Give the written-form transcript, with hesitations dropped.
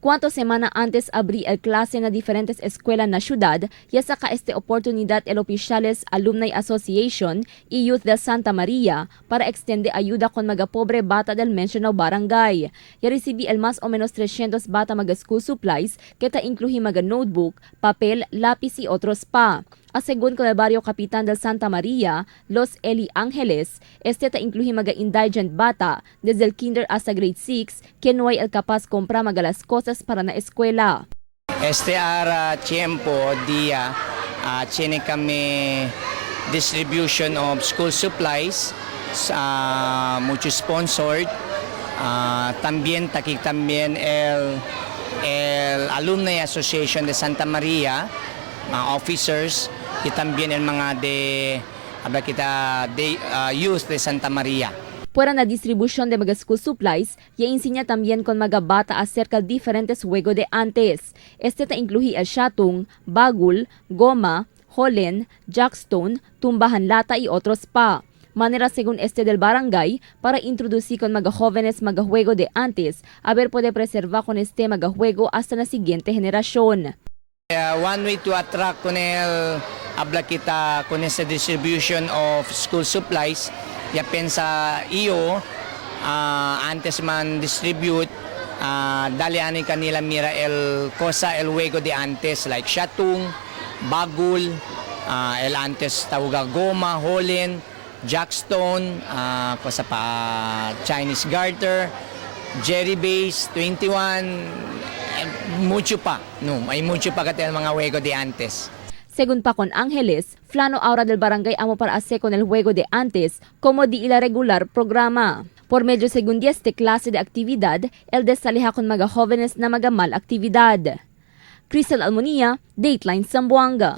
Cuanto semana antes abrí el clase na diferentes escuela na syudad, ya saka este oportunidad el Oficiales Alumni Association y Youth de Santa Maria para extende ayuda con mga pobre bata del mencionado barangay. Ya recibí el más o menos 300 bata mga school supplies, kita incluye mga notebook, papel, lapis y otros pa. Según con el barrio Capitan del Santa Maria, Los Eli Angeles, este ta incluye mga indigent bata desde el kinder hasta grade 6 que no hay el capaz comprar mga las cosas para na eskwela. Este ara tiempo dia tiene kami distribution of school supplies, mucho sponsored. También el Alumni Association de Santa Maria, mga officers, y también el mga de youth de Santa Maria. Fuera na distribución de mga school supplies, ya enseña también con mga bata acerca de diferentes juego de antes. Este ta incluye el shatong, bagul, goma, holen, jackstone, tumbahan lata y otros pa. Manera según este del barangay para introducir con mga jóvenes mga juego de antes, a ver puede preservar con este mga juego hasta la siguiente generación. One way to attract con esta distribution of school supplies, ya pensa iyo antes man distribute dali ani kanila mira el juego de antes like shatong, bagul, el antes tawaga goma, holen, jackstone, cosa pa Chinese garter, jerry base, 21, mucho pa, no, may mucho pa katil mga juego de antes. Según pa con Angeles, Flano Aura del Barangay amo para hacer con el juego de antes como di ila regular programa. Por medio según este clase de actividad, el desaliha con mga jóvenes na mga mal actividad. Crystal Almonia, Dateline Zamboanga.